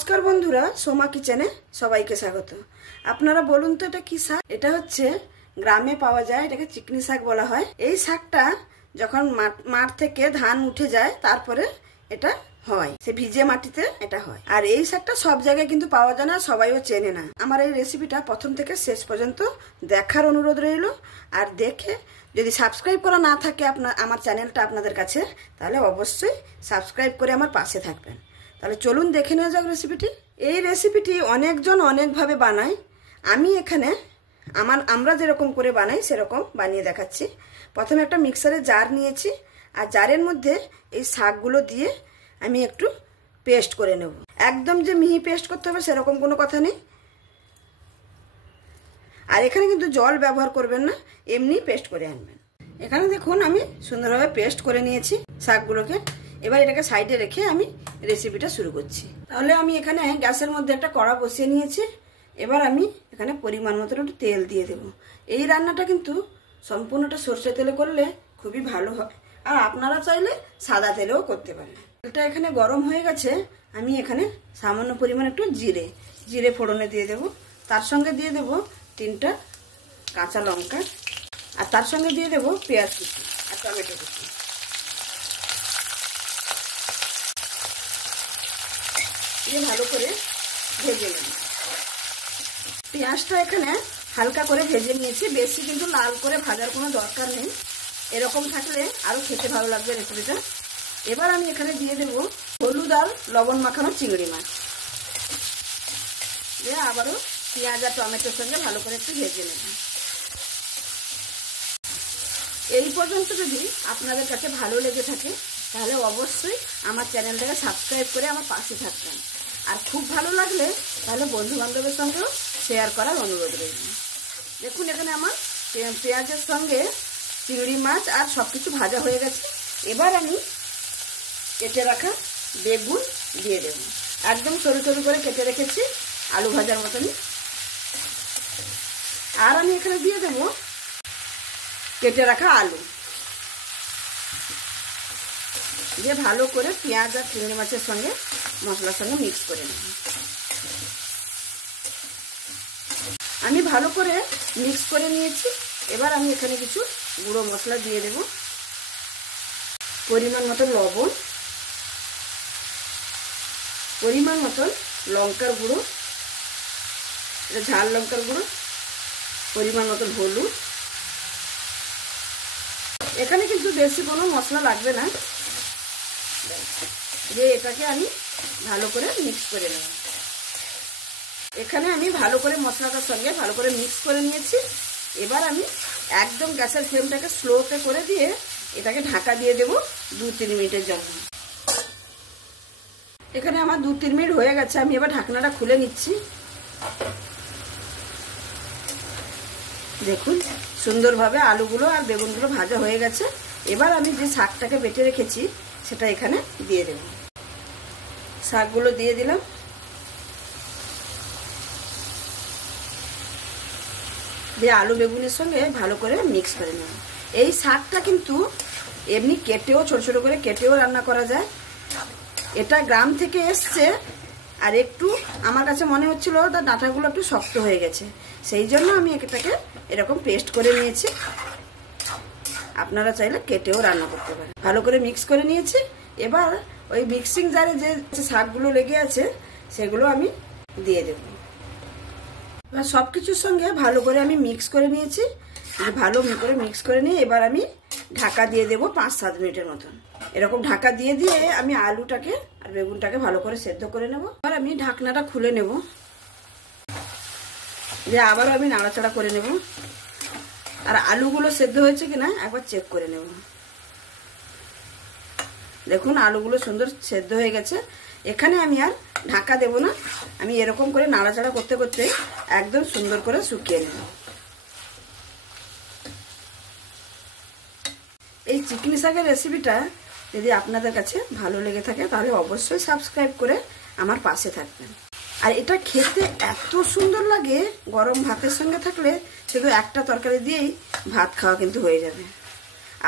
नमस्कार बंधुरा सोमा किचेने सबाइके स्वागत। आपनारा बोलुन तो एटा कि शाक? एटा हच्छे ग्रामे पाওয়া যায়, এটাকে চিকনি শাক বলা হয়। এই শাকটা যখন মাঠ থেকে ধান উঠে যায় তারপরে এটা হয়, সে ভিজে মাটিতে এটা হয়। আর এই শাকটা সব জায়গায় কিন্তু পাওয়া যায় না, সবাইও চেনে না। আমার এই রেসিপিটা প্রথম থেকে শেষ পর্যন্ত দেখার অনুরোধ রইল। আর দেখে যদি সাবস্ক্রাইব করা না থাকে আমার চ্যানেলটা আপনাদের কাছে, তাহলে অবশ্যই সাবস্ক্রাইব করে আমার পাশে থাকবেন। তাহলে চলুন দেখে নেওয়া যাক রেসিপিটি। এই রেসিপিটি অনেকজন অনেকভাবে বানায়। আমি এখানে আমরা যেরকম করে বানাই সেরকম বানিয়ে দেখাচ্ছি। প্রথমে একটা মিক্সারের জার নিয়েছি, আর জারের মধ্যে এই শাকগুলো দিয়ে আমি একটু পেস্ট করে নেব। একদম যে মিহি পেস্ট করতে হবে সেরকম কোনো কথা নেই। আর এখানে কিন্তু জল ব্যবহার করবেন না, এমনি পেস্ট করে আনবেন। এখানে দেখুন আমি সুন্দরভাবে পেস্ট করে নিয়েছি শাকগুলোকে। এবার এটাকে সাইডে রেখে আমি রেসিপিটা শুরু করছি। তাহলে আমি এখানে গ্যাসের মধ্যে একটা কড়া বসিয়ে নিয়েছি। এবার আমি এখানে পরিমাণ মতো একটু তেল দিয়ে দেব। এই রান্নাটা কিন্তু সম্পূর্ণটা সরষে তেলে করলে খুবই ভালো হয়, আর আপনারা চাইলে সাদা তেলেও করতে পারেন। তেলটা এখানে গরম হয়ে গেছে। আমি এখানে সামান্য পরিমাণ একটু জিরে ফোড়নে দিয়ে দেব। তার সঙ্গে দিয়ে দেব 3টা কাঁচা লঙ্কা, আর তার সঙ্গে দিয়ে দেব পেঁয়াজ কুচি আর টমেটো কুচি। দিয়ে ভালো করে ভেজে নেব। পেঁয়াজটা এখানে হালকা করে ভেজে নিয়েছি, বেশি কিন্তু লাল করে ভাজার কোনো দরকার নেই। এরকম থাকলে আরও খেতে ভালো লাগবে রেসিপিটা। এবার আমি এখানে দিয়ে দেব হলুদ আর লবণ মাখানো চিংড়ি মাছ। দিয়ে আবারও পেঁয়াজ আর টমেটোর সঙ্গে ভালো করে একটু ভেজে নেব। এই পর্যন্ত যদি আপনাদের কাছে ভালো লেগে থাকে তাহলে অবশ্যই আমার চ্যানেলটাকে সাবস্ক্রাইব করে আমার পাশে থাকবেন। আর খুব ভালো লাগলে তাহলে বন্ধু বান্ধবের সঙ্গেও শেয়ার করার অনুরোধ রইল। দেখুন এখানে আমার পেঁয়াজের সঙ্গে চিংড়ি মাছ আর সব কিছু ভাজা হয়ে গেছে। এবার আমি কেটে রাখা বেগুন দিয়ে দেব। একদম সরু সরু করে কেটে রেখেছি আলু ভাজার মতনই। আর আমি এখানে দিয়ে দেব কেটে রাখা আলু। দিয়ে ভালো করে পেঁয়াজ আর চিংড়ি মাছের সঙ্গে মশলার সঙ্গে মিক্স করে নেব। আমি ভালো করে মিক্স করে নিয়েছি। এবার আমি এখানে কিছু গুঁড়ো মশলা দিয়ে দেব। পরিমাণ মতো লবণ, পরিমাণ মতো লঙ্কার গুঁড়ো, এটা ঝাল লঙ্কার গুঁড়ো, পরিমাণ মতো হলুদ। এখানে কিন্তু বেশি কোনো মশলা লাগবে না। যে এটাকে আমি ভালো করে মিক্স করে নেব। এখানে আমি ভালো করে মশলাটার সঙ্গে ভালো করে মিক্স করে নিয়েছি। এবার আমি একদম গ্যাসের ফ্লেমটাকে স্লোতে করে দিয়ে এটাকে ঢাকা দিয়ে দেব 2-3 মিনিটের জন্য। এখানে আমার 2-3 মিনিট হয়ে গেছে। আমি এবার ঢাকনাটা খুলে নিচ্ছি। দেখুন সুন্দরভাবে আলুগুলো আর বেগুনগুলো ভাজা হয়ে গেছে। এবার আমি যে শাকটাকে বেটে রেখেছি সেটা এখানে দিয়ে দেব। শাকগুলো দিয়ে দিলাম। দিয়ে আলু বেগুনের সঙ্গে ভালো করে মিক্স করে নেব। এই শাকটা কিন্তু এমনি কেটেও ছোট ছোট করে কেটেও রান্না করা যায়। এটা গ্রাম থেকে এসছে, আর একটু আমার কাছে মনে হচ্ছিল তার ডাঁটাগুলো একটু শক্ত হয়ে গেছে, সেই জন্য আমি এটাকে এরকম পেস্ট করে নিয়েছি। আপনারা চাইলে কেটেও রান্না করতে পারেন। ভালো করে মিক্স করে নিয়েছি। এবার ওই মিক্সিং জারে যে শাকগুলো লেগে আছে সেগুলো আমি দিয়ে দেব। এবার সব কিছুর সঙ্গে ভালো করে আমি মিক্স করে নিয়েছি। ভালো করে মিক্স করে নিয়ে এবার আমি ঢাকা দিয়ে দেব 5-7 মিনিটের মতন। এরকম ঢাকা দিয়ে দিয়ে আমি আলুটাকে আর বেগুনটাকে ভালো করে সেদ্ধ করে নেব। এবার আমি ঢাকনাটা খুলে নেব। দিয়ে আবারও আমি নাড়াচাড়া করে নেব। আর আলুগুলো সেদ্ধ হয়েছে কিনা একবার চেক করে নেব। দেখুন আলুগুলো সুন্দর সেদ্ধ হয়ে গেছে। এখানে আমি আর ঢাকা দেব না, আমি এরকম করে নাড়াচাড়া করতে করতে একদম সুন্দর করে শুকিয়ে নেব। এই চিকনি শাকের রেসিপিটা যদি আপনাদের কাছে ভালো লেগে থাকে তাহলে অবশ্যই সাবস্ক্রাইব করে আমার পাশে থাকবেন। আর এটা খেতে এত সুন্দর লাগে, গরম ভাতের সঙ্গে থাকলে শুধু একটা তরকারি দিয়েই ভাত খাওয়া কিন্তু হয়ে যাবে।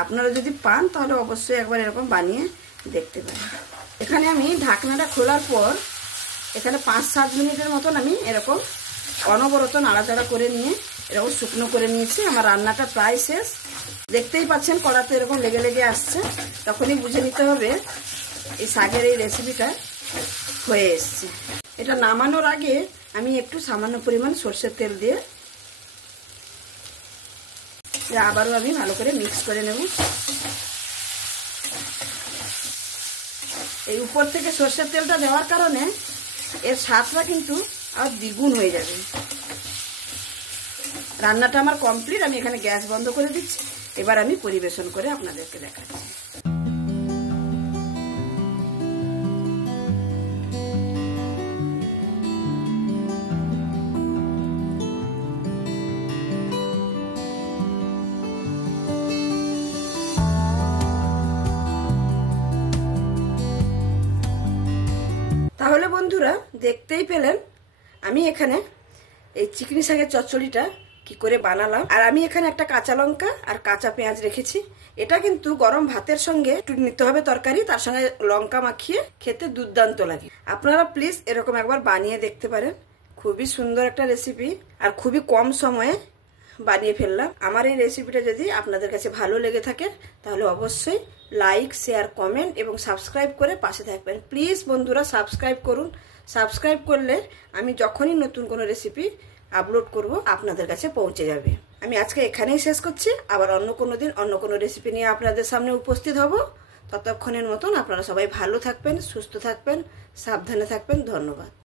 আপনারা যদি পান তাহলে অবশ্যই একবার এরকম বানিয়ে দেখতে পারেন। এখানে আমি ঢাকনাটা খোলার পর এখানে 5-7 মিনিটের মতন আমি এরকম অনবরত নাড়াচাড়া করে নিয়ে এরকম শুকনো করে নিয়েছি। আমার রান্নাটা প্রায় শেষ। দেখতেই পাচ্ছেন কড়াতে এরকম লেগে লেগে আসছে, তখনই বুঝে নিতে হবে এই শাকের এই রেসিপিটা হয়ে এসছে। এটা নামানোর আগে আমি একটু সামান্য পরিমাণ সরষের তেল দিয়ে আবারও আমি ভালো করে মিক্স করে নেব। এই উপর থেকে সরষের তেলটা দেওয়ার কারণে এর স্বাদটা কিন্তু আর দ্বিগুণ হয়ে যাবে। রান্নাটা আমার কমপ্লিট। আমি এখানে গ্যাস বন্ধ করে দিচ্ছি। এবার আমি পরিবেশন করে আপনাদেরকে দেখাচ্ছি। তাহলে বন্ধুরা দেখতেই পেলেন আমি এখানে এই চিকনি শাকের চচ্চড়িটা কি করে বানালাম। আর আমি এখানে একটা কাঁচা লঙ্কা আর কাঁচা পেঁয়াজ রেখেছি। এটা কিন্তু গরম ভাতের সঙ্গে একটু নিতে হবে তরকারি, তার সঙ্গে লঙ্কা মাখিয়ে খেতে দুর্দান্ত লাগে। আপনারা প্লিজ এরকম একবার বানিয়ে দেখতে পারেন। খুবই সুন্দর একটা রেসিপি আর খুবই কম সময়ে বানিয়ে ফেললাম। আমার এই রেসিপিটা যদি আপনাদের কাছে ভালো লেগে থাকে তাহলে অবশ্যই লাইক, শেয়ার, কমেন্ট এবং সাবস্ক্রাইব করে পাশে থাকবেন। প্লিজ বন্ধুরা সাবস্ক্রাইব করুন। সাবস্ক্রাইব করলে আমি যখনই নতুন কোনো রেসিপি আপলোড করব আপনাদের কাছে পৌঁছে যাবে। আমি আজকে এখানেই শেষ করছি। আবার অন্য কোনো দিন অন্য কোনো রেসিপি নিয়ে আপনাদের সামনে উপস্থিত হব। ততক্ষণের মতন আপনারা সবাই ভালো থাকবেন, সুস্থ থাকবেন, সাবধানে থাকবেন। ধন্যবাদ।